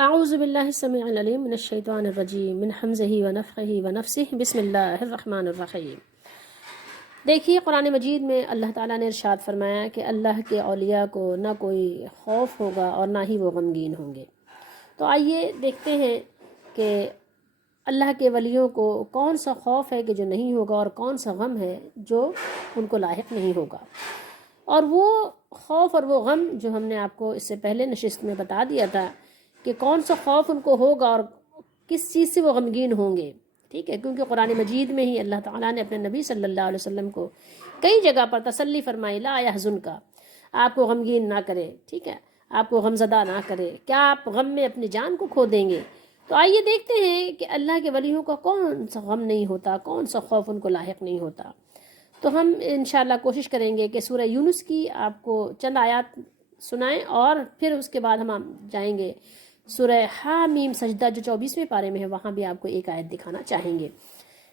اعوذ باللہ السمیع العلیم من الشیطان الرجیم من حمزہ ونفخہ ونفثہ بسم اللہ الرحمن الرحیم۔ دیکھیے قرآن مجید میں اللہ تعالیٰ نے ارشاد فرمایا کہ اللہ کے اولیاء کو نہ کوئی خوف ہوگا اور نہ ہی وہ غمگین ہوں گے۔ تو آئیے دیکھتے ہیں کہ اللہ کے ولیوں کو کون سا خوف ہے کہ جو نہیں ہوگا اور کون سا غم ہے جو ان کو لاحق نہیں ہوگا، اور وہ خوف اور وہ غم جو ہم نے آپ کو اس سے پہلے نشست میں بتا دیا تھا کہ کون سا خوف ان کو ہوگا اور کس چیز سے وہ غمگین ہوں گے، ٹھیک ہے، کیونکہ قرآن مجید میں ہی اللہ تعالیٰ نے اپنے نبی صلی اللہ علیہ وسلم کو کئی جگہ پر تسلی فرمائی، لا یحزن کا، آپ کو غمگین نہ کرے، ٹھیک ہے، آپ کو غمزدہ نہ کرے، کیا آپ غم میں اپنی جان کو کھو دیں گے؟ تو آئیے دیکھتے ہیں کہ اللہ کے ولیوں کا کون سا غم نہیں ہوتا، کون سا خوف ان کو لاحق نہیں ہوتا۔ تو ہم انشاءاللہ کوشش کریں گے کہ سورہ یونس کی آپ کو چند آیات سنائیں، اور پھر اس کے بعد ہم جائیں گے سورہ حامیم سجدہ جو 24ویں پارے میں ہے، وہاں بھی آپ کو ایک آیت دکھانا چاہیں گے۔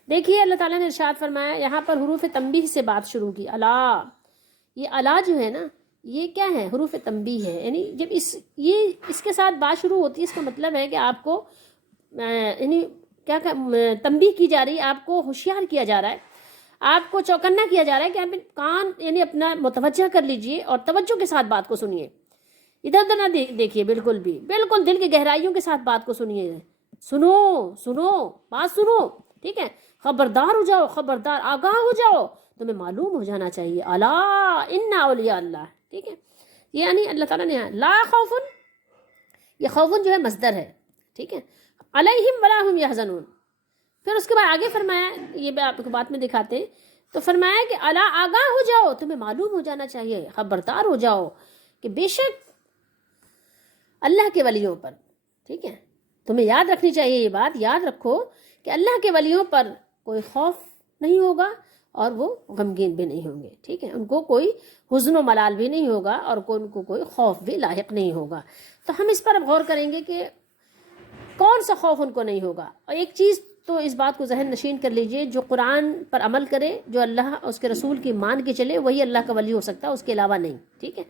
دیکھیے اللہ تعالیٰ نے ارشاد فرمایا، یہاں پر حروف تنبیہ سے بات شروع کی، الا، یہ الا جو ہے نا، یہ کیا ہے؟ حروف تنبیہ ہے، یعنی جب اس کے ساتھ بات شروع ہوتی ہے، اس کا مطلب ہے کہ آپ کو یعنی کیا تنبیہ کی جا رہی ہے، آپ کو ہوشیار کیا جا رہا ہے، آپ کو چوکنا کیا جا رہا ہے کہ آپ کان یعنی اپنا متوجہ کر لیجئے اور توجہ کے ساتھ بات کو سنیے، ادھر ادھر نہ دیکھیے، بالکل بھی، بالکل دل کی گہرائیوں کے ساتھ بات کو سنیے، سنو بات سنو، ٹھیک ہے، خبردار ہو جاؤ، خبردار آگاہ ہو جاؤ، تمہیں معلوم ہو جانا چاہیے، الا ان اولیاء اللہ، ٹھیک ہے، یعنی اللہ تعالیٰ نے لا خوفن، یہ خوفن جو ہے مصدر ہے، ٹھیک ہے، علیہم ولا ہم یحزنون، پھر اس کے بعد آگے فرمایا، یہ بھی آپ کو بات میں دکھاتے ہیں، تو فرمایا کہ الا آگاہ ہو جاؤ، تمہیں معلوم ہو جانا چاہیے، خبردار ہو جاؤ کہ بے شک اللہ کے ولیوں پر، ٹھیک ہے، تمہیں یاد رکھنی چاہیے، یہ بات یاد رکھو کہ اللہ کے ولیوں پر کوئی خوف نہیں ہوگا اور وہ غمگین بھی نہیں ہوں گے، ٹھیک ہے، ان کو کوئی حزن و ملال بھی نہیں ہوگا اور ان کو کوئی خوف بھی لاحق نہیں ہوگا۔ تو ہم اس پر غور کریں گے کہ کون سا خوف ان کو نہیں ہوگا، اور ایک چیز تو اس بات کو ذہن نشین کر لیجئے، جو قرآن پر عمل کرے، جو اللہ اور اس کے رسول کی مان کے چلے، وہی اللہ کا ولی ہو سکتا ہے، اس کے علاوہ نہیں، ٹھیک ہے۔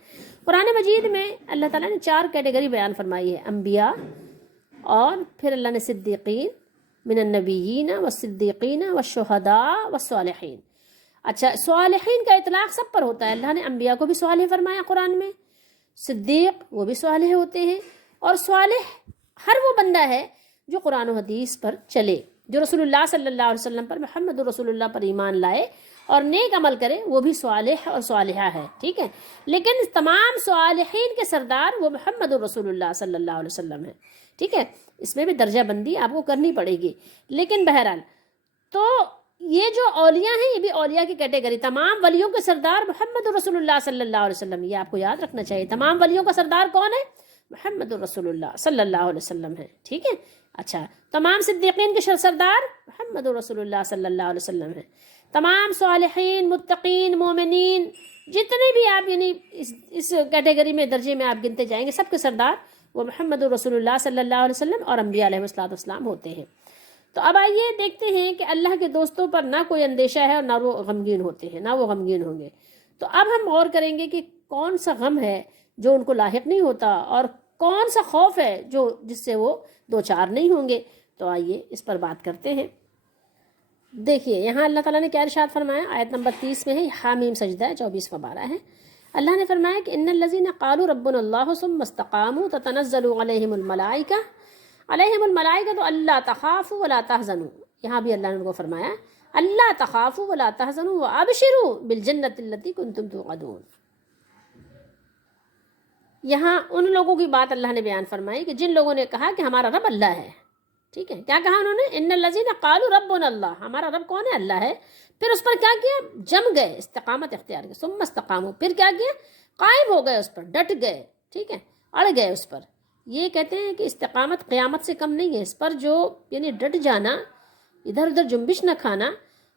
قرآن مجید میں اللہ تعالیٰ نے 4 کیٹیگری بیان فرمائی ہے، انبیاء، اور پھر اللہ نے صدیقین، من النبیین والصدیقین والشہداء والصالحین۔ اچھا، صالحین کا اطلاق سب پر ہوتا ہے، اللہ نے انبیاء کو بھی صالح فرمایا قرآن میں، صدیق وہ بھی صالح ہوتے ہیں، اور صالح ہر وہ بندہ ہے جو قرآن و حدیث پر چلے، جو رسول اللہ صلی اللہ علیہ وسلم پر، محمد رسول اللہ پر ایمان لائے اور نیک عمل کرے، وہ بھی صالح اور صالحہ ہے، ٹھیک ہے، لیکن تمام صالحین کے سردار وہ محمد رسول اللہ صلی اللہ علیہ وسلم ہے، ٹھیک ہے، اس میں بھی درجہ بندی آپ کو کرنی پڑے گی، لیکن بہرحال تو یہ جو اولیاء ہیں، یہ بھی اولیاء کی کیٹیگری، تمام ولیوں کے سردار محمد رسول اللہ صلی اللہ علیہ وسلم، یہ آپ کو یاد رکھنا چاہیے، تمام ولیوں کا سردار کون ہے؟ محمد رسول اللہ صلی اللہ علیہ وسلم ہے، ٹھیک ہے۔ اچھا، تمام صدیقین کے سردار محمد رسول اللہ صلی اللہ علیہ وسلم ہے، تمام صالحین، متقین، مومنین، جتنے بھی آپ یعنی اس کیٹیگری میں درجے میں آپ گنتے جائیں گے، سب کے سردار وہ محمد رسول اللہ صلی اللہ علیہ وسلم اور انبیاء علیہ السلام ہوتے ہیں۔ تو اب آئیے دیکھتے ہیں کہ اللہ کے دوستوں پر نہ کوئی اندیشہ ہے اور نہ وہ غمگین ہوتے ہیں، نہ وہ غمگین ہوں گے۔ تو اب ہم غور کریں گے کہ کون سا غم ہے جو ان کو لاحق نہیں ہوتا، اور کون سا خوف ہے جس سے وہ دو چار نہیں ہوں گے۔ تو آئیے اس پر بات کرتے ہیں۔ دیکھیے یہاں اللہ تعالیٰ نے کیا ارشاد فرمایا، آیت نمبر 30 میں ہے، حامیم سجدہ 24واں پارہ ہے، اللہ نے فرمایا کہ ان الذین قالوا ربنا اللہ ثم استقاموا تتنزل علیہم الملائکہ تو اللہ تخافوا ولا تحزنوا، یہاں بھی اللہ نے ان کو فرمایا اللہ تخافوا ولا تحزنوا وابشروا بالجنۃ التی کنتم توعدون۔ یہاں ان لوگوں کی بات اللہ نے بیان فرمائی کہ جن لوگوں نے کہا کہ ہمارا رب اللہ ہے، ٹھیک ہے، کیا کہا انہوں نے؟ ان الذین قالوا ربنا اللہ، ہمارا رب کون ہے؟ اللہ ہے۔ پھر اس پر کیا کیا؟ جم گئے، استقامت اختیار کی، ثم استقاموا، پھر کیا کیا؟ قائم ہو گئے، اس پر ڈٹ گئے، ٹھیک ہے، اڑ گئے اس پر۔ یہ کہتے ہیں کہ استقامت قیامت سے کم نہیں ہے، اس پر جو یعنی ڈٹ جانا، ادھر ادھر جنبش نہ کھانا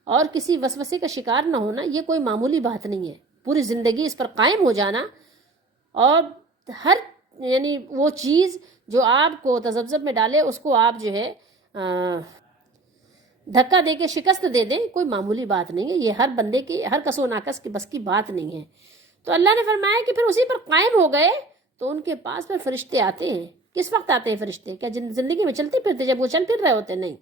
اور کسی وسوسے کا شکار نہ ہونا، یہ کوئی معمولی بات نہیں ہے، پوری زندگی اس پر قائم ہو جانا، اور ہر یعنی وہ چیز جو آپ کو تذبذب میں ڈالے اس کو آپ جو ہے دھکا دے کے شکست دے دیں، کوئی معمولی بات نہیں ہے، یہ ہر بندے کی، ہر کس و ناکس کی بس کی بات نہیں ہے۔ تو اللہ نے فرمایا کہ پھر اسی پر قائم ہو گئے تو ان کے پاس میں فرشتے آتے ہیں کس وقت آتے ہیں فرشتے؟ کیا زندگی میں چلتے پھرتے جب وہ چل پھر رہے ہوتے؟ نہیں،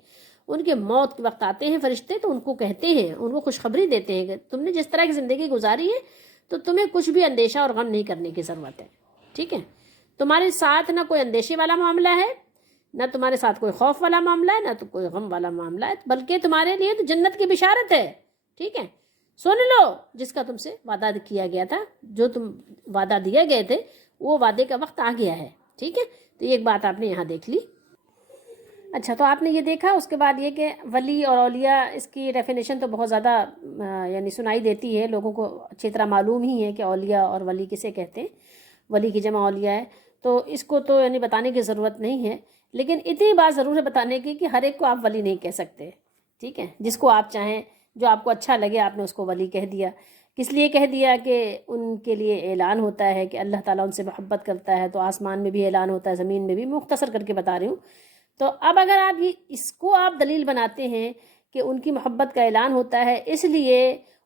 ان کے موت کے وقت آتے ہیں فرشتے، تو ان کو کہتے ہیں، ان کو خوشخبری دیتے ہیں کہ تم نے جس طرح کی زندگی گزاری ہے تو تمہیں کچھ بھی اندیشہ اور غم نہیں کرنے کی ضرورت ہے، ٹھیک ہے؟ تمہارے ساتھ نہ کوئی اندیشے والا معاملہ ہے، نہ تمہارے ساتھ کوئی خوف والا معاملہ ہے، نہ تو کوئی غم والا معاملہ ہے، بلکہ تمہارے لیے تو جنت کی بشارت ہے، ٹھیک ہے؟ سن لو جس کا تم سے وعدہ کیا گیا تھا، جو تم وعدہ دیے گئے تھے وہ وعدے کا وقت آ گیا ہے، ٹھیک ہے؟ تو یہ ایک بات آپ نے یہاں دیکھ لی۔ اچھا، تو آپ نے یہ دیکھا، اس کے بعد یہ کہ ولی اور اولیاء، اس کی ڈیفینیشن تو بہت زیادہ یعنی سنائی دیتی ہے، لوگوں کو اچھی طرح معلوم ہی ہے کہ اولیاء اور ولی کسے کہتے ہیں، ولی کی جمع اولیاء ہے، تو اس کو تو یعنی بتانے کی ضرورت نہیں ہے، لیکن اتنی بات ضرور ہے بتانے کی کہ ہر ایک کو آپ ولی نہیں کہہ سکتے، ٹھیک ہے؟ جس کو آپ چاہیں، جو آپ کو اچھا لگے، آپ نے اس کو ولی کہہ دیا۔ کس لیے کہہ دیا؟ کہ ان کے لیے اعلان ہوتا ہے کہ اللہ تعالیٰ ان سے محبت کرتا ہے، تو آسمان میں بھی اعلان ہوتا ہے، زمین میں بھی، مختصر کر کے بتا رہی ہوں۔ تو اب اگر آپ اس کو آپ دلیل بناتے ہیں کہ ان کی محبت کا اعلان ہوتا ہے اس لیے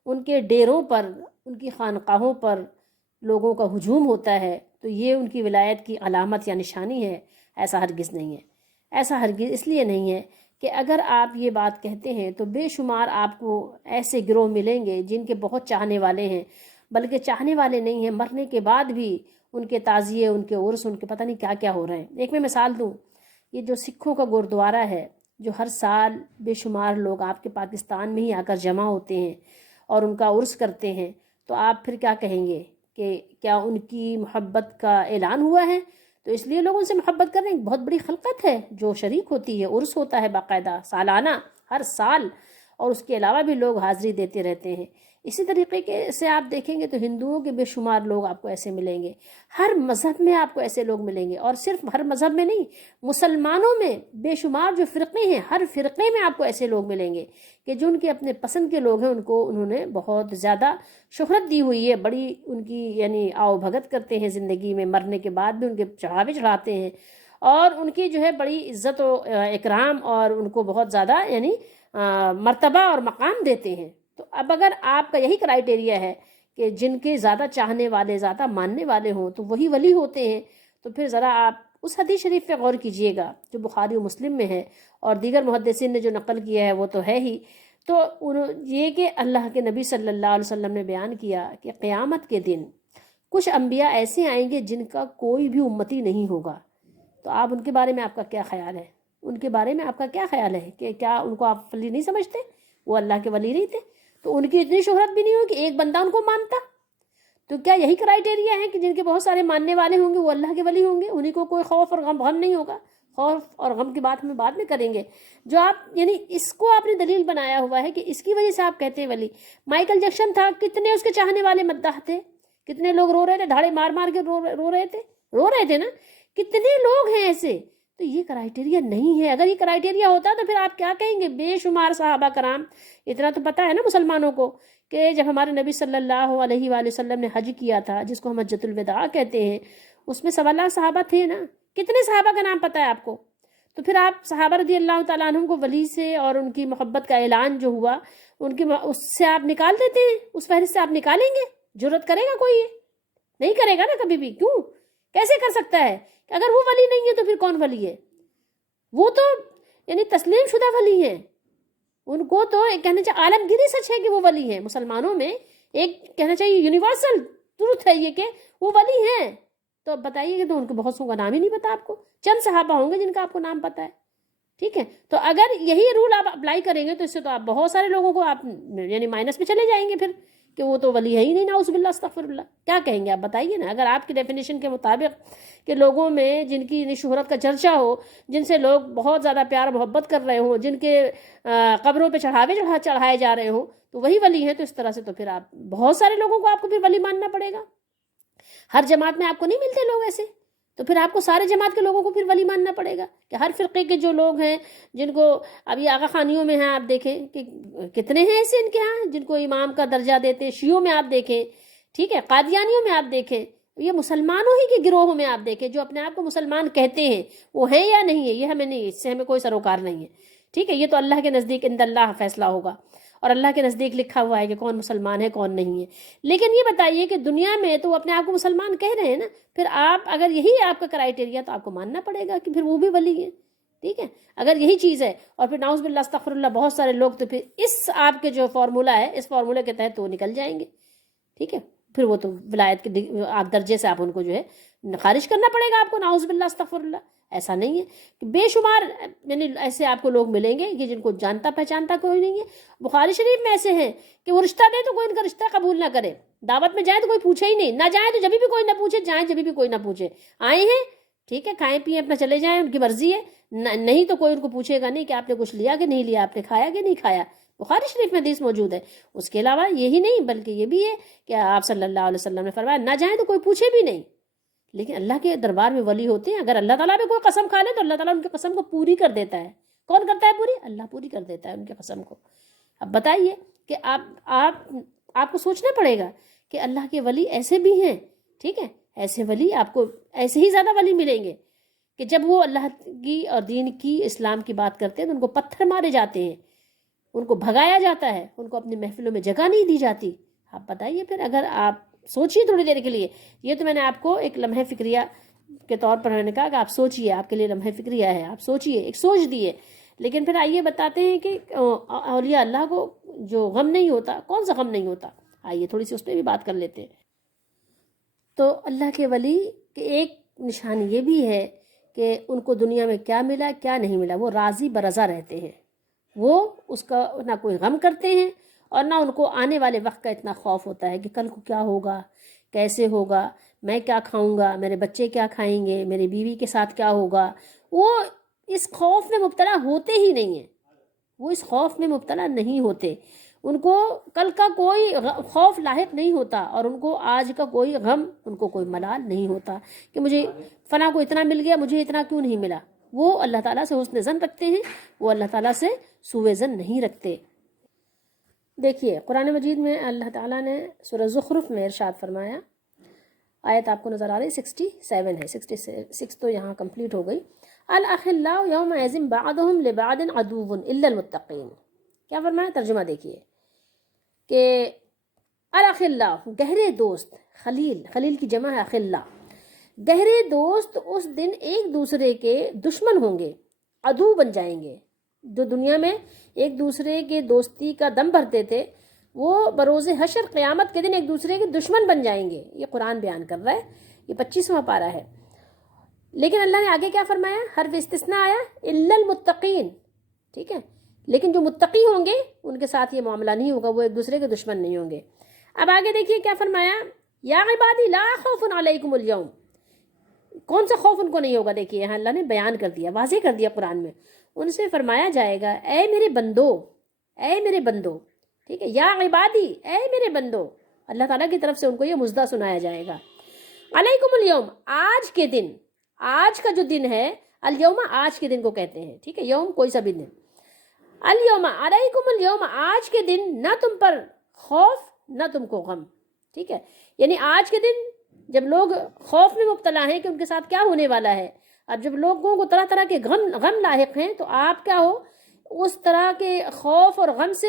ان کے ڈیروں پر، ان کی خانقاہوں پر لوگوں کا ہجوم ہوتا ہے، تو یہ ان کی ولایت کی علامت یا نشانی ہے، ایسا ہرگز نہیں ہے۔ ایسا ہرگز اس لیے نہیں ہے کہ اگر آپ یہ بات کہتے ہیں تو بے شمار آپ کو ایسے گروہ ملیں گے جن کے بہت چاہنے والے ہیں، بلکہ چاہنے والے نہیں ہیں، مرنے کے بعد بھی ان کے تعزیے، ان کے عرس، ان کے پتہ نہیں کیا کیا ہو رہے ہیں۔ ایک میں مثال دوں، یہ جو سکھوں کا گردوارہ ہے، جو ہر سال بے شمار لوگ آپ کے پاکستان میں ہی آ کر جمع ہوتے ہیں اور ان کا عرس کرتے ہیں، تو آپ پھر کیا کہیں گے کہ کیا ان کی محبت کا اعلان ہوا ہے؟ تو اس لیے لوگ ان سے محبت کر رہے ہیں۔ بہت بڑی خلقت ہے جو شریک ہوتی ہے، عرس ہوتا ہے باقاعدہ سالانہ، ہر سال، اور اس کے علاوہ بھی لوگ حاضری دیتے رہتے ہیں۔ اسی طریقے سے آپ دیکھیں گے تو ہندوؤں کے بے شمار لوگ آپ کو ایسے ملیں گے، ہر مذہب میں آپ کو ایسے لوگ ملیں گے، اور صرف ہر مذہب میں نہیں، مسلمانوں میں بے شمار جو فرقے ہیں، ہر فرقے میں آپ کو ایسے لوگ ملیں گے کہ جو ان کے اپنے پسند کے لوگ ہیں، ان کو انہوں نے بہت زیادہ شہرت دی ہوئی ہے، بڑی ان کی یعنی آؤ بھگت کرتے ہیں زندگی میں، مرنے کے بعد بھی ان کے چڑھاوے چڑھاتے ہیں، اور ان کی جو ہے بڑی عزت و اکرام، اور ان کو بہت زیادہ یعنی مرتبہ اور مقام دیتے ہیں۔ تو اب اگر آپ کا یہی کرائیٹیریا ہے کہ جن کے زیادہ چاہنے والے، زیادہ ماننے والے ہوں تو وہی ولی ہوتے ہیں، تو پھر ذرا آپ اس حدیث شریف پہ غور کیجئے گا جو بخاری و مسلم میں ہے، اور دیگر محدثین نے جو نقل کیا ہے وہ تو ہے ہی۔ تو یہ کہ اللہ کے نبی صلی اللہ علیہ وسلم نے بیان کیا کہ قیامت کے دن کچھ انبیاء ایسے آئیں گے جن کا کوئی بھی امتی نہیں ہوگا، تو آپ ان کے بارے میں آپ کا کیا خیال ہے؟ ان کے بارے میں آپ کا کیا خیال ہے کہ کیا ان کو آپ ولی نہیں سمجھتے؟ وہ اللہ کے ولی نہیں تھے؟ تو ان کی اتنی شہرت بھی نہیں ہوگی کہ ایک بندہ ان کو مانتا؟ تو کیا یہی کرائیٹیریا ہے کہ جن کے بہت سارے ماننے والے ہوں گے وہ اللہ کے ولی ہوں گے، انہیں کو کوئی خوف اور غم نہیں ہوگا؟ خوف اور غم کی بات ہم بعد میں کریں گے۔ جو آپ یعنی اس کو آپ نے دلیل بنایا ہوا ہے کہ اس کی وجہ سے آپ کہتے ہیں ولی۔ مائیکل جیکسن تھا، کتنے اس کے چاہنے والے مداح تھے، کتنے لوگ رو رہے تھے، دھاڑے مار مار کے رو رہے تھے نا، کتنے لوگ ہیں ایسے۔ تو یہ کرائیٹیریا نہیں ہے۔ اگر یہ کرائیٹیریا ہوتا تو پھر آپ کیا کہیں گے؟ بے شمار صحابہ کرام، اتنا تو پتہ ہے نا مسلمانوں کو کہ جب ہمارے نبی صلی اللہ علیہ وآلہ وسلم نے حج کیا تھا، جس کو ہم حجۃ الوداع کہتے ہیں، اس میں 1.25 صحابہ تھے نا۔ کتنے صحابہ کا نام پتہ ہے آپ کو؟ تو پھر آپ صحابہ رضی اللہ تعالیٰ عنہم کو ولی سے اور ان کی محبت کا اعلان جو ہوا ان کی اس سے آپ نکال دیتے ہیں، اس فہرست سے آپ نکالیں گے؟ جرت کرے گا کوئی؟ یہ نہیں کرے گا نا کبھی بھی۔ کیوں؟ کیسے کر سکتا ہے؟ اگر وہ ولی نہیں ہے تو پھر کون ولی ہے؟ وہ تو یعنی تسلیم شدہ ولی ہیں، ان کو تو ایک کہنا چاہیے عالمگیری سچ ہے کہ وہ ولی ہیں۔ مسلمانوں میں ایک کہنا چاہیے یونیورسل ٹروتھ ہے یہ کہ وہ ولی ہیں۔ تو بتائیے کہ تو ان کو بہت سو کا نام ہی نہیں پتا آپ کو، چند صحابہ ہوں گے جن کا آپ کو نام پتا ہے، ٹھیک ہے؟ تو اگر یہی رول آپ اپلائی کریں گے تو اس سے تو آپ بہت سارے لوگوں کو آپ یعنی مائنس میں چلے جائیں گے پھر، کہ وہ تو ولی ہے ہی نہیں، نعوذ باللہ استغفر اللہ۔ کیا کہیں گے آپ بتائیے نا؟ اگر آپ کی ڈیفینیشن کے مطابق کہ لوگوں میں جن کی شہرت کا چرچا ہو، جن سے لوگ بہت زیادہ پیار محبت کر رہے ہوں، جن کے قبروں پہ چڑھائے جا رہے ہوں، تو وہی ولی ہیں، تو اس طرح سے تو پھر آپ بہت سارے لوگوں کو آپ کو پھر ولی ماننا پڑے گا۔ ہر جماعت میں آپ کو نہیں ملتے لوگ ایسے، تو پھر آپ کو سارے جماعت کے لوگوں کو پھر ولی ماننا پڑے گا کہ ہر فرقے کے جو لوگ ہیں جن کو اب یہ آغا خانیوں میں ہیں، آپ دیکھیں کہ کتنے ہیں ایسے ان کے ہاں جن کو امام کا درجہ دیتے، شیعوں میں آپ دیکھیں، ٹھیک ہے، قادیانیوں میں آپ دیکھیں، یہ مسلمانوں ہی کے گروہوں میں آپ دیکھیں جو اپنے آپ کو مسلمان کہتے ہیں، وہ ہیں یا نہیں ہے یہ ہمیں نہیں، اس سے ہمیں کوئی سروکار نہیں ہے، ٹھیک ہے؟ یہ تو اللہ کے نزدیک عند اللہ فیصلہ ہوگا۔ اور اللہ کے نزدیک لکھا ہوا ہے کہ کون مسلمان ہے کون نہیں ہے. لیکن یہ بتائیے کہ دنیا میں تو وہ اپنے آپ کو مسلمان کہہ رہے ہیں نا, پھر آپ اگر یہی آپ کا کرائٹیریا تو آپ کو ماننا پڑے گا کہ پھر وہ بھی ولی ہیں. ٹھیک ہے, اگر یہی چیز ہے اور پھر نعوذ باللہ استغفر اللہ بہت سارے لوگ تو پھر اس آپ کے جو فارمولہ ہے اس فارمولے کے تحت وہ نکل جائیں گے. ٹھیک ہے, پھر وہ تو ولایت کے آپ درجے سے آپ ان کو جو ہے خارج کرنا پڑے گا آپ کو, نعوذ باللہ استغفر اللہ. ایسا نہیں ہے کہ بے شمار یعنی ایسے آپ کو لوگ ملیں گے کہ جن کو جانتا پہچانتا کوئی نہیں ہے. بخاری شریف میں ایسے ہیں کہ وہ رشتہ دیں تو کوئی ان کا رشتہ قبول نہ کرے, دعوت میں جائیں تو کوئی پوچھے ہی نہیں, نہ جائیں تو جبھی بھی کوئی نہ پوچھے, جائیں جبھی بھی کوئی نہ پوچھے. آئے ہیں ٹھیک ہے, کھائیں پئیں اپنا چلے جائیں, ان کی مرضی ہے, نہیں تو کوئی ان کو پوچھے گا نہیں کہ آپ نے کچھ لیا کہ نہیں لیا, آپ نے کھایا کہ نہیں کھایا. بخاری شریف میں حدیث موجود ہے. اس کے علاوہ یہی نہیں بلکہ یہ بھی ہے کہ آپ صلی اللہ علیہ وسلم نے فرمایا نہ جائیں تو کوئی پوچھے بھی نہیں. لیکن اللہ کے دربار میں ولی ہوتے ہیں, اگر اللہ تعالیٰ نے کوئی قسم کھا لے تو اللہ تعالیٰ ان کی قسم کو پوری کر دیتا ہے. کون کرتا ہے پوری؟ اللہ پوری کر دیتا ہے ان کی قسم کو. اب بتائیے کہ آپ کو سوچنا پڑے گا کہ اللہ کے ولی ایسے بھی ہیں. ٹھیک ہے, ایسے ولی آپ کو ایسے ہی زیادہ ولی ملیں گے کہ جب وہ اللہ کی اور دین کی اسلام کی بات کرتے ہیں تو ان کو پتھر مارے جاتے ہیں, ان کو بھگایا جاتا ہے, ان کو اپنی محفلوں میں جگہ نہیں دی جاتی. آپ بتائیے پھر, اگر آپ سوچیے تھوڑی دیر کے لیے, یہ تو میں نے آپ کو ایک لمحہ فکریہ کے طور پر میں نے کہا کہ آپ سوچیے, آپ کے لیے لمحہ فکریہ ہے, آپ سوچیے, ایک سوچ دیے. لیکن پھر آئیے بتاتے ہیں کہ اولیاء اللہ کو جو غم نہیں ہوتا, کون سا غم نہیں ہوتا, آئیے تھوڑی سی اس پہ بھی بات کر لیتے ہیں. تو اللہ کے ولی کے ایک نشان یہ بھی ہے کہ ان کو دنیا میں کیا ملا کیا نہیں ملا وہ راضی برضا رہتے ہیں. وہ اس کا نہ کوئی غم کرتے ہیں اور نہ ان کو آنے والے وقت کا اتنا خوف ہوتا ہے کہ کل کو کیا ہوگا, کیسے ہوگا, میں کیا کھاؤں گا, میرے بچے کیا کھائیں گے, میری بیوی کے ساتھ کیا ہوگا. وہ اس خوف میں مبتلا ہوتے ہی نہیں ہیں, وہ اس خوف میں مبتلا نہیں ہوتے. ان کو کل کا کوئی خوف لاحق نہیں ہوتا اور ان کو آج کا کوئی غم, ان کو کوئی ملال نہیں ہوتا کہ مجھے فلاں کو اتنا مل گیا مجھے اتنا کیوں نہیں ملا. وہ اللہ تعالیٰ سے حسن ظن رکھتے ہیں, وہ اللہ تعالیٰ سے سوء ظن نہیں رکھتے. دیکھیے قرآن مجید میں اللہ تعالیٰ نے سورہ زخرف میں ارشاد فرمایا, آیت آپ کو نظر آ رہی 67 ہے, 66 تو یہاں کمپلیٹ ہو گئی. الاخلاء یومئذ بعضهم لبعض عدو الا المتقین. کیا فرمایا, ترجمہ دیکھیے کہ الاخلاء گہرے دوست, خلیل کی جمع ہے اخلاء, گہرے دوست اس دن ایک دوسرے کے دشمن ہوں گے, عدو بن جائیں گے. جو دنیا میں ایک دوسرے کے دوستی کا دم بھرتے تھے وہ بروز حشر قیامت کے دن ایک دوسرے کے دشمن بن جائیں گے. یہ قرآن بیان کر رہا ہے, یہ 25واں پارہ ہے. لیکن اللہ نے آگے کیا فرمایا, حرف استثناء آیا, الا المتقین. ٹھیک ہے, لیکن جو متقی ہوں گے ان کے ساتھ یہ معاملہ نہیں ہوگا, وہ ایک دوسرے کے دشمن نہیں ہوں گے. اب آگے دیکھیے کیا فرمایا, یا عبادی لا خوف علیکم اليوم. کون سا خوف ان کو نہیں ہوگا, دیکھیے یہاں اللہ نے بیان کر دیا, واضح کر دیا قرآن میں. ان سے فرمایا جائے گا اے میرے بندو, اے میرے بندو. ٹھیک ہے, یا عبادی, اے میرے بندو. اللہ تعالیٰ کی طرف سے ان کو یہ مژدہ سنایا جائے گا. علیکم اليوم, آج کے دن, آج کا جو دن ہے, اليوم آج کے دن کو کہتے ہیں. ٹھیک ہے, یوم کوئی سا بھی دن, اليوم علیکم اليوم آج کے دن نہ تم پر خوف نہ تم کو غم. ٹھیک ہے, یعنی آج کے دن جب لوگ خوف میں مبتلا ہیں کہ ان کے ساتھ کیا ہونے والا ہے, اب جب لوگوں کو طرح طرح کے غم لاحق ہیں تو آپ کیا ہو, اس طرح کے خوف اور غم سے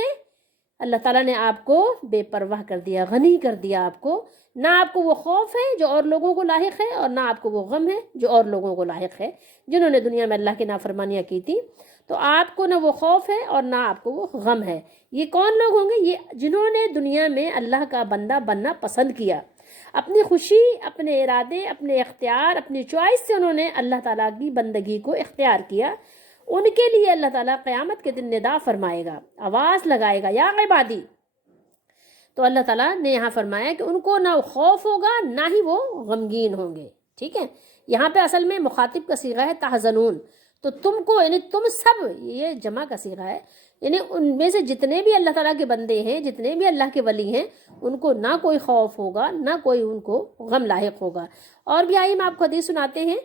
اللہ تعالیٰ نے آپ کو بے پرواہ کر دیا, غنی کر دیا آپ کو. نہ آپ کو وہ خوف ہے جو اور لوگوں کو لاحق ہے اور نہ آپ کو وہ غم ہے جو اور لوگوں کو لاحق ہے جنہوں نے دنیا میں اللہ کی نافرمانیاں کی تھی. تو آپ کو نہ وہ خوف ہے اور نہ آپ کو وہ غم ہے. یہ کون لوگ ہوں گے, یہ جنہوں نے دنیا میں اللہ کا بندہ بننا پسند کیا, اپنی خوشی, اپنے ارادے, اپنے اختیار, اپنی چوائس سے انہوں نے اللہ تعالیٰ کی بندگی کو اختیار کیا. ان کے لیے اللہ تعالیٰ قیامت کے دن ندا فرمائے گا, آواز لگائے گا, یا عبادی. تو اللہ تعالیٰ نے یہاں فرمایا کہ ان کو نہ خوف ہوگا نہ ہی وہ غمگین ہوں گے. ٹھیک ہے, یہاں پہ اصل میں مخاطب کا صیغہ ہے تحزنون. تو تم کو یعنی تم سب, یہ جمع کا صیغہ ہے, یعنی ان میں سے جتنے بھی اللہ تعالیٰ کے بندے ہیں, جتنے بھی اللہ کے ولی ہیں, ان کو نہ کوئی خوف ہوگا نہ کوئی ان کو غم لاحق ہوگا. اور بھی آئیے ہم آپ کو حدیث سناتے ہیں.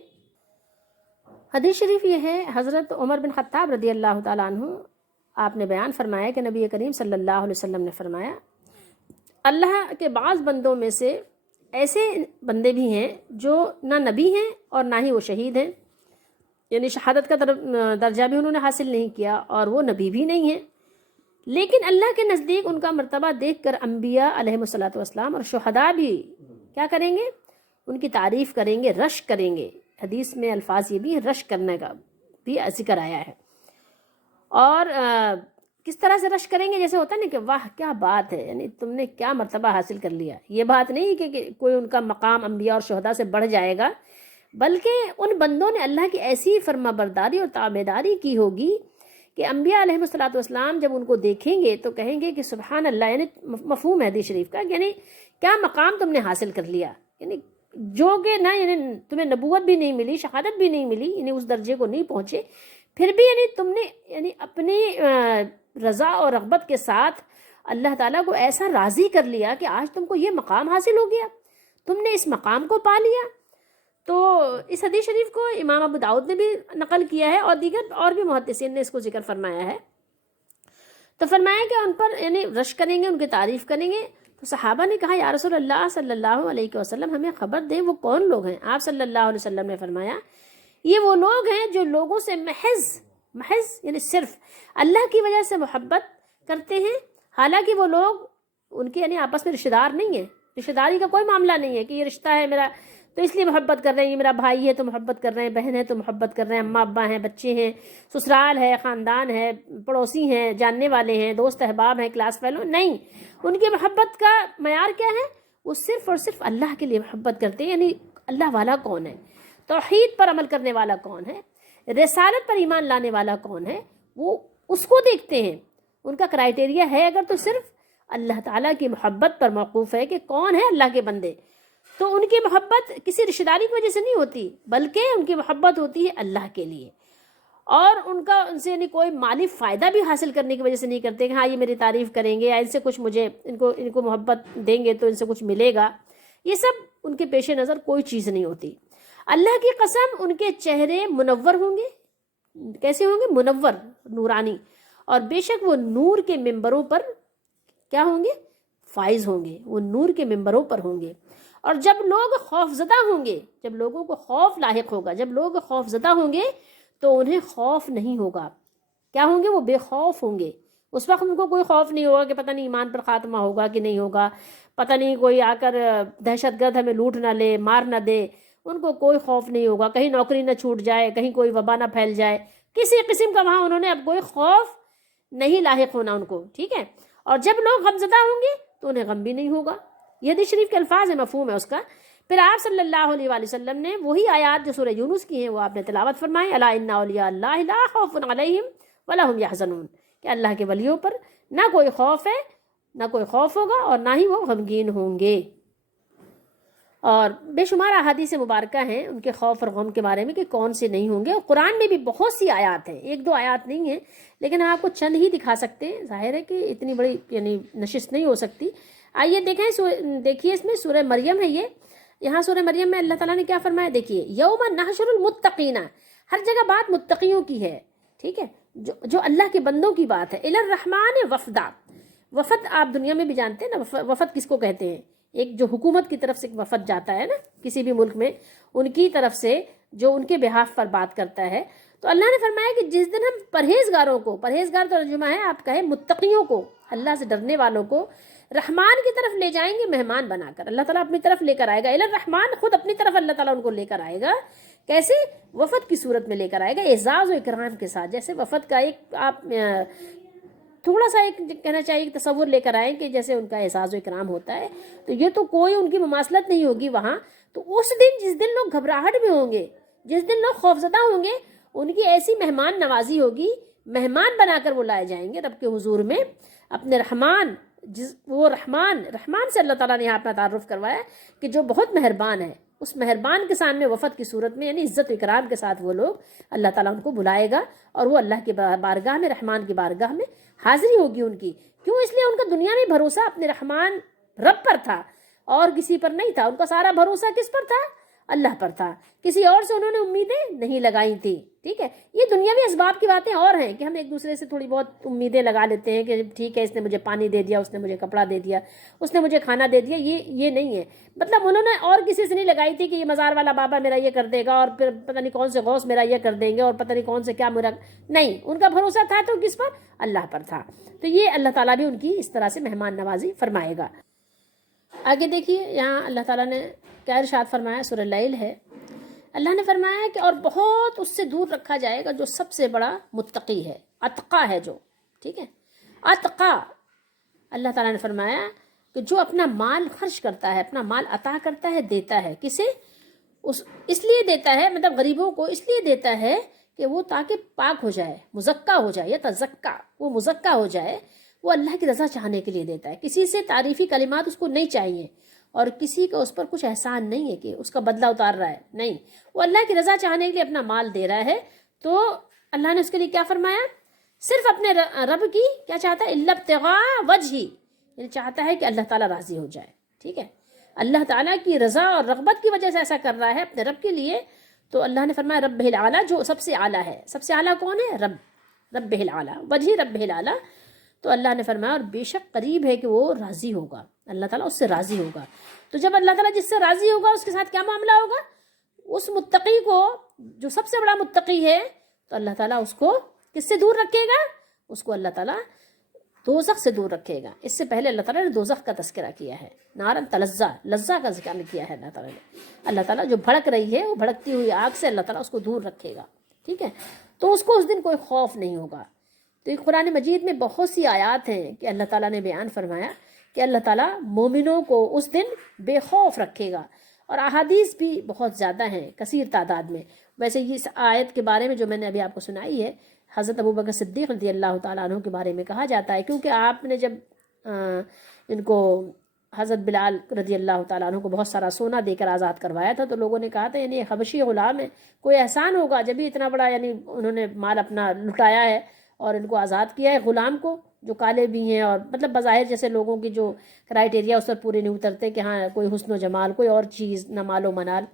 حدیث شریف یہ ہے, حضرت عمر بن خطاب رضی اللہ تعالیٰ عنہ آپ نے بیان فرمایا کہ نبی کریم صلی اللہ علیہ وسلم نے فرمایا, اللہ کے بعض بندوں میں سے ایسے بندے بھی ہیں جو نہ نبی ہیں اور نہ ہی وہ شہید ہیں, یعنی شہادت کا درجہ بھی انہوں نے حاصل نہیں کیا اور وہ نبی بھی نہیں ہیں, لیکن اللہ کے نزدیک ان کا مرتبہ دیکھ کر انبیاء علیہم الصلوۃ والسلام اور شہداء بھی کیا کریں گے؟ ان کی تعریف کریں گے، رشک کریں گے. حدیث میں الفاظ یہ بھی ہے، رشک کرنے کا بھی ذکر آیا ہے. اور کس طرح سے رشک کریں گے؟ جیسے ہوتا ہے نا کہ واہ کیا بات ہے، یعنی تم نے کیا مرتبہ حاصل کر لیا. یہ بات نہیں کہ کوئی ان کا مقام انبیاء اور شہداء سے بڑھ جائے گا، بلکہ ان بندوں نے اللہ کی ایسی فرما برداری اور تابعداری کی ہوگی کہ انبیاء علیہ الصلوۃ والسلام جب ان کو دیکھیں گے تو کہیں گے کہ سبحان اللہ. یعنی مفہوم ہے حدیث شریف کا، یعنی کیا مقام تم نے حاصل کر لیا، یعنی جو کہ نہ یعنی تمہیں نبوت بھی نہیں ملی، شہادت بھی نہیں ملی، یعنی اس درجے کو نہیں پہنچے، پھر بھی یعنی تم نے یعنی اپنی رضا اور رغبت کے ساتھ اللہ تعالیٰ کو ایسا راضی کر لیا کہ آج تم کو یہ مقام حاصل ہو گیا، تم نے اس مقام کو پا لیا. تو اس حدیث شریف کو امام ابو داؤد نے بھی نقل کیا ہے اور دیگر اور بھی محدثین نے اس کو ذکر فرمایا ہے. تو فرمایا کہ ان پر یعنی رشک کریں گے، ان کی تعریف کریں گے. تو صحابہ نے کہا یا رسول اللہ صلی اللہ علیہ وسلم ہمیں خبر دیں وہ کون لوگ ہیں؟ آپ صلی اللہ علیہ وسلم نے فرمایا یہ وہ لوگ ہیں جو لوگوں سے محض یعنی صرف اللہ کی وجہ سے محبت کرتے ہیں، حالانکہ وہ لوگ ان کے یعنی آپس میں رشتہ دار نہیں ہیں، رشتہ داری کا کوئی معاملہ نہیں ہے کہ یہ رشتہ ہے میرا تو اس لیے محبت کر رہے ہیں، یہ میرا بھائی ہے تو محبت کر رہے ہیں، بہن ہے تو محبت کر رہے ہیں، اماں ابا ہیں، بچے ہیں، سسرال ہے، خاندان ہے، پڑوسی ہیں، جاننے والے ہیں، دوست احباب ہیں، کلاس فیلو. نہیں، ان کی محبت کا معیار کیا ہے؟ وہ صرف اور صرف اللہ کے لیے محبت کرتے ہیں. یعنی اللہ والا کون ہے، توحید پر عمل کرنے والا کون ہے، رسالت پر ایمان لانے والا کون ہے، وہ اس کو دیکھتے ہیں. ان کا کرائٹیریا ہے اگر تو صرف اللہ تعالیٰ کی محبت پر موقوف ہے کہ کون ہے اللہ کے بندے. تو ان کی محبت کسی رشتہ داری کی وجہ سے نہیں ہوتی، بلکہ ان کی محبت ہوتی ہے اللہ کے لیے. اور ان سے یعنی کوئی مالی فائدہ بھی حاصل کرنے کی وجہ سے نہیں کرتے کہ ہاں یہ میری تعریف کریں گے یا ان سے کچھ مجھے ان کو محبت دیں گے تو ان سے کچھ ملے گا. یہ سب ان کے پیش نظر کوئی چیز نہیں ہوتی. اللہ کی قسم ان کے چہرے منور ہوں گے. کیسے ہوں گے؟ منور، نورانی. اور بے شک وہ نور کے ممبروں پر کیا ہوں گے؟ فائز ہوں گے. وہ نور کے ممبروں پر ہوں گے. اور جب لوگ خوف زدہ ہوں گے، جب لوگوں کو خوف لاحق ہوگا، جب لوگ خوف زدہ ہوں گے تو انہیں خوف نہیں ہوگا. کیا ہوں گے؟ وہ بے خوف ہوں گے. اس وقت ان کو کوئی خوف نہیں ہوگا کہ پتہ نہیں ایمان پر خاتمہ ہوگا کہ نہیں ہوگا، پتہ نہیں کوئی آ کر دہشت گرد ہمیں لوٹ نہ لے، مار نہ دے. ان کو کوئی خوف نہیں ہوگا، کہیں نوکری نہ چھوٹ جائے، کہیں کوئی وبا نہ پھیل جائے، کسی قسم کا وہاں انہوں نے اب کوئی خوف نہیں لاحق ہونا ان کو. ٹھیک ہے. اور جب لوگ غم زدہ ہوں گے تو انہیں غم بھی نہیں ہوگا. یہ حدیث شریف کے الفاظ ہے، مفہوم ہے اس کا. پھر آپ صلی اللہ علیہ وآلہ وسلم نے وہی آیات جو سورہ یونس کی ہیں وہ آپ نے تلاوت فرمائی. الا ان اولیاء اللہ لا خوف علیہم ولا هم يحزنون، کہ اللہ کے ولیوں پر نہ کوئی خوف ہے، نہ کوئی خوف ہوگا اور نہ ہی وہ غمگین ہوں گے. اور بے شمار احادیث مبارکہ ہیں ان کے خوف اور غم کے بارے میں کہ کون سے نہیں ہوں گے. اور قرآن میں بھی بہت سی آیات ہیں، ایک دو آیات نہیں ہیں، لیکن ہم آپ کو چند ہی دکھا سکتے ہیں. ظاہر ہے کہ اتنی بڑی یعنی نشست نہیں ہو سکتی. آئیے دیکھیے اس میں سورہ مریم ہے. یہاں سورہ مریم میں اللہ تعالیٰ نے کیا فرمایا؟ دیکھیے یوم نحشر المتقین، ہر جگہ بات متقیوں کی ہے. ٹھیک ہے، جو اللہ کے بندوں کی بات ہے. الی الرحمن وفدا، وفد آپ دنیا میں بھی جانتے ہیں نا، وفد کس کو کہتے ہیں؟ ایک جو حکومت کی طرف سے ایک وفد جاتا ہے نا کسی بھی ملک میں، ان کی طرف سے جو ان کے بہاف پر بات کرتا ہے. تو اللہ نے فرمایا کہ جس دن ہم پرہیزگاروں کو، پرہیزگار ترجمہ ہے آپ کہیں متقیوں کو، اللہ سے ڈرنے والوں کو رحمان کی طرف لے جائیں گے مہمان بنا کر. اللہ تعالیٰ اپنی طرف لے کر آئے گا. الی الرحمن، خود اپنی طرف اللہ تعالیٰ ان کو لے کر آئے گا. کیسے؟ وفد کی صورت میں لے کر آئے گا، اعزاز و اکرام کے ساتھ. جیسے وفد کا ایک آپ تھوڑا سا ایک کہنا چاہیے ایک تصور لے کر آئیں کہ جیسے ان کا اعزاز و اکرام ہوتا ہے، تو یہ تو کوئی ان کی مماثلت نہیں ہوگی وہاں. تو اس دن جس دن لوگ گھبراہٹ میں ہوں گے، جس دن لوگ خوفزدہ ہوں گے، ان کی ایسی مہمان نوازی ہوگی، مہمان بنا کر وہ لائے جائیں گے رب کے حضور میں. اپنے رحمان، وہ رحمان سے اللہ تعالیٰ نے یہاں اپنا تعارف کروایا کہ جو بہت مہربان ہے. اس مہربان کے سامنے وفد کی صورت میں یعنی عزت و اکرام کے ساتھ وہ لوگ اللہ تعالیٰ ان کو بلائے گا اور وہ اللہ کی بارگاہ میں، رحمان کی بارگاہ میں حاضری ہوگی ان کی. کیوں؟ اس لیے ان کا دنیا میں بھروسہ اپنے رحمان رب پر تھا اور کسی پر نہیں تھا. ان کا سارا بھروسہ کس پر تھا؟ اللہ پر تھا. کسی اور سے انہوں نے امیدیں نہیں لگائی تھی. ٹھیک ہے. یہ دنیاوی اسباب کی باتیں اور ہیں کہ ہم ایک دوسرے سے تھوڑی بہت امیدیں لگا لیتے ہیں کہ ٹھیک ہے اس نے مجھے پانی دے دیا, اس نے مجھے کپڑا دے دیا, اس نے مجھے کھانا دے دیا. یہ نہیں ہے. مطلب انہوں نے اور کسی سے نہیں لگائی تھی کہ یہ مزار والا بابا میرا یہ کر دے گا, اور پھر پتہ نہیں کون سے غوث میرا یہ کر دیں گے, اور پتہ نہیں کون سے کیا میرا. نہیں, ان کا بھروسہ تھا تو کس پر؟ اللہ پر تھا. تو یہ اللہ تعالیٰ بھی ان کی اس طرح سے مہمان نوازی فرمائے گا. آگے دیکھیے یہاں اللہ تعالیٰ نے کیا ارشاد فرمایا. سورہ اللیل ہے. اللہ نے فرمایا کہ اور بہت اس سے دور رکھا جائے گا جو سب سے بڑا متقی ہے, اتقا ہے جو. ٹھیک ہے, اتقا. اللہ تعالیٰ نے فرمایا کہ جو اپنا مال خرچ کرتا ہے, اپنا مال عطا کرتا ہے, دیتا ہے. کسے؟ اس لیے دیتا ہے, مطلب غریبوں کو اس لیے دیتا ہے کہ وہ تاکہ پاک ہو جائے, مزکا ہو جائے, یا تزکا, وہ مزکا ہو جائے. وہ اللہ کی رضا چاہنے کے لیے دیتا ہے. کسی سے تعریفی کلمات اس کو نہیں چاہیے, اور کسی کا اس پر کچھ احسان نہیں ہے کہ اس کا بدلہ اتار رہا ہے. نہیں, وہ اللہ کی رضا چاہنے کے لیے اپنا مال دے رہا ہے. تو اللہ نے اس کے لیے کیا فرمایا؟ صرف اپنے رب کی کیا چاہتا ہے؟ الا ابتغاء وجہی, یعنی چاہتا ہے کہ اللہ تعالیٰ راضی ہو جائے. ٹھیک ہے, اللہ تعالیٰ کی رضا اور رغبت کی وجہ سے ایسا کر رہا ہے اپنے رب کے لیے. تو اللہ نے فرمایا رب العالی, جو سب سے اعلیٰ ہے. سب سے اعلیٰ کون ہے؟ رب العالی, وجہ رب العالی. تو اللہ نے فرمایا اور بے شک قریب ہے کہ وہ راضی ہوگا, اللہ تعالیٰ اس سے راضی ہوگا. تو جب اللہ تعالیٰ جس سے راضی ہوگا اس کے ساتھ کیا معاملہ ہوگا؟ اس متقی کو, جو سب سے بڑا متقی ہے, تو اللہ تعالیٰ اس کو کس سے دور رکھے گا؟ اس کو اللہ تعالیٰ دوزخ سے دور رکھے گا. اس سے پہلے اللہ تعالیٰ نے دوزخ کا تذکرہ کیا ہے, نارن تلظا, لظہ کا ذکر کیا ہے اللہ تعالیٰ نے. اللہ تعالیٰ جو بھڑک رہی ہے, وہ بھڑکتی ہوئی آگ سے اللہ تعالیٰ اس کو دور رکھے گا. ٹھیک ہے, تو اس کو اس دن کوئی خوف نہیں ہوگا. تو قرآن مجید میں بہت سی آیات ہیں کہ اللہ تعالیٰ نے بیان فرمایا کہ اللہ تعالیٰ مومنوں کو اس دن بے خوف رکھے گا. اور احادیث بھی بہت زیادہ ہیں, کثیر تعداد میں. ویسے اس آیت کے بارے میں جو میں نے ابھی آپ کو سنائی ہے, حضرت ابوبکر صدیق رضی اللہ تعالیٰ عنہ کے بارے میں کہا جاتا ہے, کیونکہ آپ نے جب ان کو حضرت بلال رضی اللہ تعالیٰ عنہ کو بہت سارا سونا دے کر آزاد کروایا تھا, تو لوگوں نے کہا تھا یعنی حبشی غلام ہے, کوئی احسان ہوگا جب بھی اتنا بڑا یعنی انہوں نے مال اپنا لٹایا ہے اور ان کو آزاد کیا ہے, غلام کو جو کالے بھی ہیں, اور مطلب بظاہر جیسے لوگوں کی جو کرائٹیریا اس پر پورے نہیں اترتے کہ ہاں کوئی حسن و جمال, کوئی اور چیز, نہ مال و منال.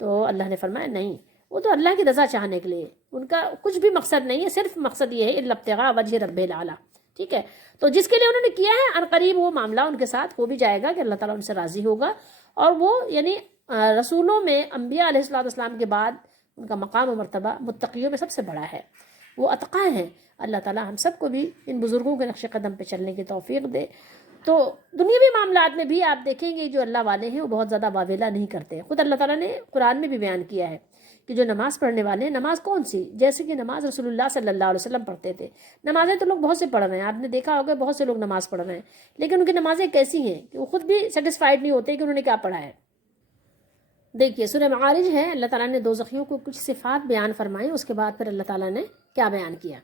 تو اللہ نے فرمایا نہیں, وہ تو اللہ کی رضا چاہنے کے لیے, ان کا کچھ بھی مقصد نہیں ہے, صرف مقصد یہ ہے الا ابتغاء وجہ رب العالی. ٹھیک ہے, تو جس کے لیے انہوں نے کیا ہے ان قریب وہ معاملہ ان کے ساتھ ہو بھی جائے گا کہ اللہ تعالیٰ ان سے راضی ہوگا. اور وہ یعنی رسولوں میں انبیاء علیہ السلام کے بعد ان کا مقام و مرتبہ متقیوں میں سب سے بڑا ہے, وہ اتقا ہیں. اللہ تعالیٰ ہم سب کو بھی ان بزرگوں کے نقش قدم پہ چلنے کی توفیق دے. تو دنیاوی معاملات میں بھی آپ دیکھیں گے جو اللہ والے ہیں وہ بہت زیادہ واویلا نہیں کرتے. خود اللہ تعالیٰ نے قرآن میں بھی بیان کیا ہے کہ جو نماز پڑھنے والے ہیں, نماز کون سی؟ جیسے کہ نماز رسول اللہ صلی اللہ علیہ وسلم پڑھتے تھے. نمازیں تو لوگ بہت سے پڑھ رہے ہیں, آپ نے دیکھا ہوگا بہت سے لوگ نماز پڑھ رہے ہیں, لیکن ان کی نمازیں کیسی ہیں کہ وہ خود بھی سیٹسفائیڈ نہیں ہوتے کہ انہوں نے کیا پڑھا ہے. دیکھیے سورہ معارج ہے, اللہ تعالیٰ نے دوزخیوں کو کچھ صفات بیان فرمائیں, اس کے بعد پھر اللہ تعالیٰ نے کیا بیان کیا.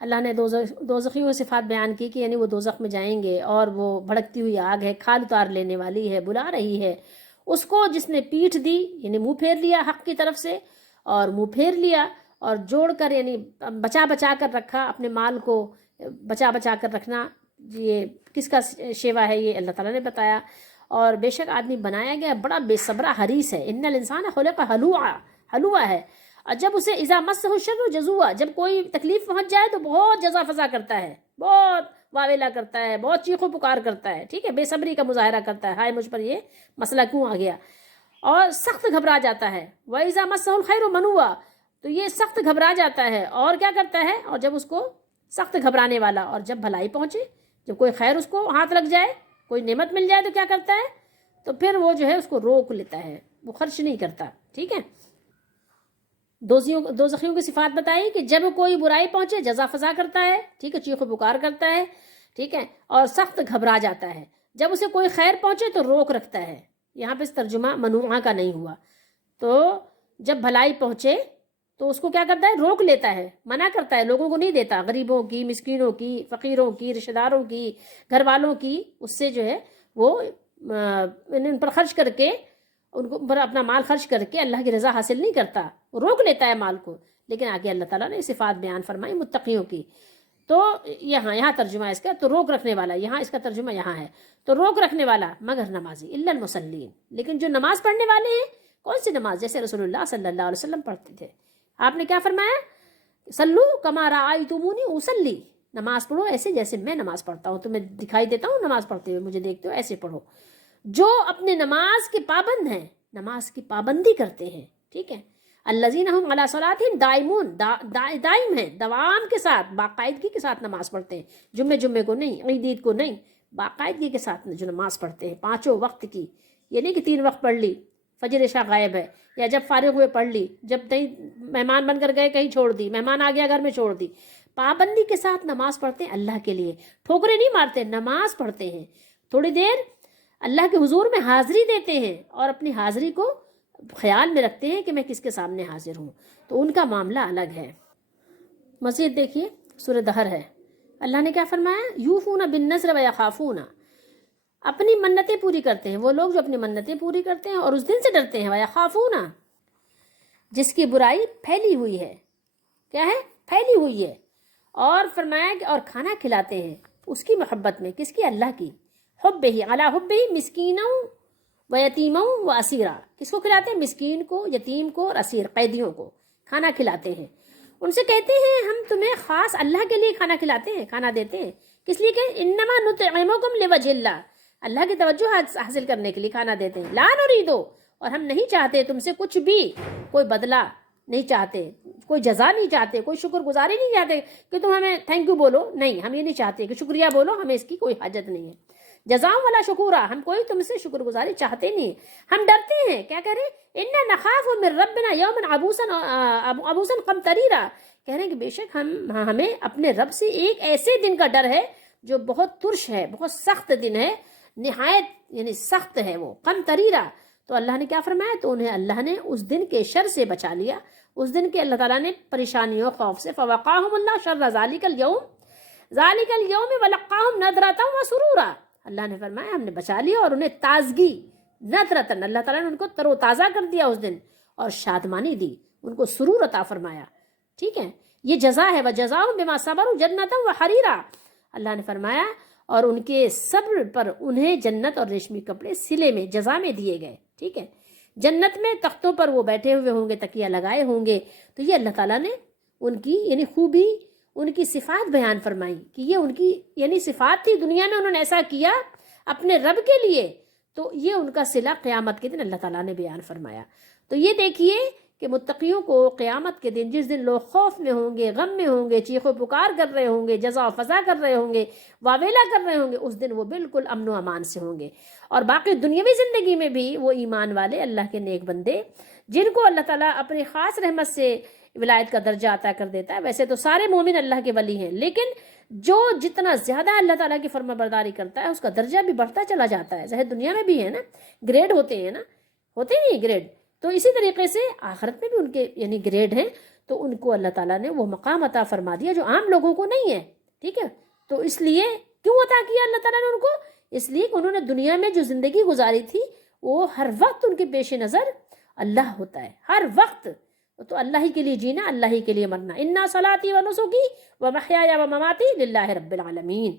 اللہ نے دوزخیوں کی صفات بیان کی کہ یعنی وہ دوزخ میں جائیں گے اور وہ بھڑکتی ہوئی آگ ہے, کھال اتار لینے والی ہے, بلا رہی ہے اس کو جس نے پیٹھ دی, یعنی منہ پھیر لیا حق کی طرف سے, اور منہ پھیر لیا اور جوڑ کر یعنی بچا کر رکھا, اپنے مال کو بچا کر رکھنا, یہ کس کا شیوا ہے یہ اللہ تعالیٰ نے بتایا. اور بے شک آدمی بنایا گیا بڑا بے صبرہ حریص ہے, ان الانسان خلق ہلوعا ہے. اور جب اسے اذا مسہ الشر جزوعا, جب کوئی تکلیف پہنچ جائے تو بہت جزا فضا کرتا ہے, بہت واویلا کرتا ہے, بہت چیخو پکار کرتا ہے. ٹھیک ہے, بے صبری کا مظاہرہ کرتا ہے, ہائے مجھ پر یہ مسئلہ کیوں آ گیا, اور سخت گھبرا جاتا ہے. وَإِذَا مَسَّهُ الْخَيْرُ مَنُوعًا, تو یہ سخت گھبرا جاتا ہے اور کیا کرتا ہے, اور جب اس کو سخت گھبرانے والا, اور جب بھلائی پہنچے, جب کوئی خیر اس کو ہاتھ لگ جائے, کوئی نعمت مل جائے تو کیا کرتا ہے, تو پھر وہ جو ہے اس کو روک لیتا ہے, وہ خرچ نہیں کرتا. ٹھیک ہے, دوزخیوں کی صفات بتائی کہ جب کوئی برائی پہنچے جزا فضا کرتا ہے, ٹھیک ہے, چیخ و پکار کرتا ہے, ٹھیک ہے, اور سخت گھبرا جاتا ہے. جب اسے کوئی خیر پہنچے تو روک رکھتا ہے. یہاں پہ اس ترجمہ منوعہ کا نہیں ہوا. تو جب بھلائی پہنچے تو اس کو کیا کرتا ہے, روک لیتا ہے, منع کرتا ہے, لوگوں کو نہیں دیتا, غریبوں کی, مسکینوں کی, فقیروں کی, رشتہ داروں کی, گھر والوں کی, اس سے جو ہے وہ ان پر خرچ کر کے, ان کو پر اپنا مال خرچ کر کے اللہ کی رضا حاصل نہیں کرتا, روک لیتا ہے مال کو. لیکن آگے اللہ تعالیٰ نے صفات بیان فرمائی متقیوں کی. تو یہاں ترجمہ اس کا, تو روک رکھنے والا, یہاں اس کا ترجمہ یہاں ہے, تو روک رکھنے والا مگر نمازی, الا المصلین, لیکن جو نماز پڑھنے والے ہیں, کون سی نماز, جیسے رسول اللہ صلی اللہ علیہ وسلم پڑھتے تھے, آپ نے کیا فرمایا؟ سلو کما رأیتمونی اصلی، نماز پڑھو ایسے جیسے میں نماز پڑھتا ہوں، تمہیں دکھائی دیتا ہوں نماز پڑھتے ہوئے، مجھے دیکھتے ہو، ایسے پڑھو۔ جو اپنے نماز کے پابند ہیں، نماز کی پابندی کرتے ہیں، ٹھیک ہے، الذین هم علی صلاتہم دائمون، دائم ہیں، دوام کے ساتھ، باقاعدگی کے ساتھ نماز پڑھتے ہیں، جمعے کو نہیں، عید کو نہیں، باقاعدگی کے ساتھ جو نماز پڑھتے ہیں پانچوں وقت کی، یہ نہیں کہ 3 وقت پڑھ لی، فجر عشاء غائب ہے، یا جب فارغ ہوئے پڑھ لی، جب نہیں مہمان بن کر گئے کہیں چھوڑ دی، مہمان آ گیا گھر میں چھوڑ دی۔ پابندی کے ساتھ نماز پڑھتے ہیں اللہ کے لیے، ٹھوکرے نہیں مارتے، نماز پڑھتے ہیں، تھوڑی دیر اللہ کے حضور میں حاضری دیتے ہیں اور اپنی حاضری کو خیال میں رکھتے ہیں کہ میں کس کے سامنے حاضر ہوں، تو ان کا معاملہ الگ ہے۔ مزید دیکھیے سورہ دہر ہے، اللہ نے کیا فرمایا؟ یوفون بالنذر ویخافون، اپنی منتیں پوری کرتے ہیں وہ لوگ جو اپنی منتیں پوری کرتے ہیں اور اس دن سے ڈرتے ہیں، ویخافون، جس کی برائی پھیلی ہوئی ہے، کیا ہے؟ پھیلی ہوئی ہے، اور فرمایا کہ اور کھانا کھلاتے ہیں اس کی محبت میں، کس کی؟ اللہ کی، حب ہی علی حب ہی مسکینوں و یتیموں و اسیرا، کس کو کھلاتے ہیں؟ مسکین کو، یتیم کو اور اسیر قیدیوں کو کھانا کھلاتے ہیں۔ ان سے کہتے ہیں ہم تمہیں خاص اللہ کے لیے کھانا کھلاتے ہیں، کھانا دیتے ہیں، کس لیے کہ انما نطعمکم لوجہ اللہ، اللہ کی توجہ حاصل کرنے کے لیے کھانا دیتے ہیں، لا نریدو، اور ہم نہیں چاہتے تم سے کچھ بھی، کوئی بدلہ نہیں چاہتے، کوئی جزا نہیں چاہتے، کوئی شکر گزاری نہیں چاہتے کہ تم ہمیں تھینک یو بولو، نہیں، ہم یہ نہیں چاہتے کہ شکریہ بولو، ہمیں اس کی کوئی حاجت نہیں ہے، جزاؤں والا شکورا، ہم کوئی تم سے شکر گزاری چاہتے نہیں، ہم ڈرتے ہیں، کیا کہہ رہے ہیں؟ انا نخاف من ربنا یوما عبوسا قمطریرا، کہہ رہے ہیں کہ بے شک ہمیں اپنے رب سے ایک ایسے دن کا ڈر ہے جو بہت ترش ہے، بہت سخت دن ہے، نہایت یعنی سخت ہے وہ، قمطریرا۔ تو اللہ نے کیا فرمایا؟ تو انہیں اللہ نے اس دن کے شر سے بچا لیا، اس دن کے اللہ تعالیٰ نے پریشانیوں خوف سے، فوقاہم اللہ شر ذالک اليوم ولقاہم نضرۃ وسرورا، اللہ نے فرمایا ہم نے بچا لیا اور انہیں تازگی، نضرتن، اللہ تعالیٰ نے ان کو تر و تازہ کر دیا اس دن، اور شادمانی دی، ان کو سرور عطا فرمایا، ٹھیک ہے، یہ جزا ہے، وجزاؤہم بما صبروا جنۃ وحریرا، اللہ نے فرمایا اور ان کے صبر پر انہیں جنت اور ریشمی کپڑے سلے میں، جزا میں دیے گئے، ٹھیک ہے، جنت میں تختوں پر وہ بیٹھے ہوئے ہوں گے، تکیہ لگائے ہوں گے، تو یہ اللہ تعالیٰ نے ان کی یعنی خوبی، ان کی صفات بیان فرمائی کہ یہ ان کی یعنی صفات تھی، دنیا میں انہوں نے ایسا کیا اپنے رب کے لیے، تو یہ ان کا صلہ قیامت کے دن اللہ تعالیٰ نے بیان فرمایا۔ تو یہ دیکھیے کہ متقیوں کو قیامت کے دن، جس دن لوگ خوف میں ہوں گے، غم میں ہوں گے، چیخ و پکار کر رہے ہوں گے، جزا و فضا کر رہے ہوں گے، واویلا کر رہے ہوں گے، اس دن وہ بالکل امن و امان سے ہوں گے، اور باقی دنیاوی زندگی میں بھی وہ ایمان والے اللہ کے نیک بندے، جن کو اللہ تعالیٰ اپنی خاص رحمت سے ولایت کا درجہ عطا کر دیتا ہے، ویسے تو سارے مومن اللہ کے ولی ہیں، لیکن جو جتنا زیادہ اللہ تعالیٰ کی فرما برداری کرتا ہے اس کا درجہ بھی بڑھتا چلا جاتا ہے، ظاہر دنیا میں بھی ہے نا، گریڈ ہوتے ہیں نا، ہوتے نہیں گریڈ، تو اسی طریقے سے آخرت میں بھی ان کے یعنی گریڈ ہیں، تو ان کو اللہ تعالیٰ نے وہ مقام عطا فرما دیا جو عام لوگوں کو نہیں ہے، ٹھیک ہے، تو اس لیے کیوں عطا کیا اللہ تعالیٰ نے ان کو؟ اس لیے کہ انہوں نے دنیا میں جو زندگی گزاری تھی وہ ہر وقت ان کے پیش نظر اللہ ہوتا ہے، ہر وقت، تو اللہ ہی کے لیے جینا، اللہ ہی کے لیے مرنا، انا صلاتی و نسکی و محیایا و مماتی للہ رب العالمین،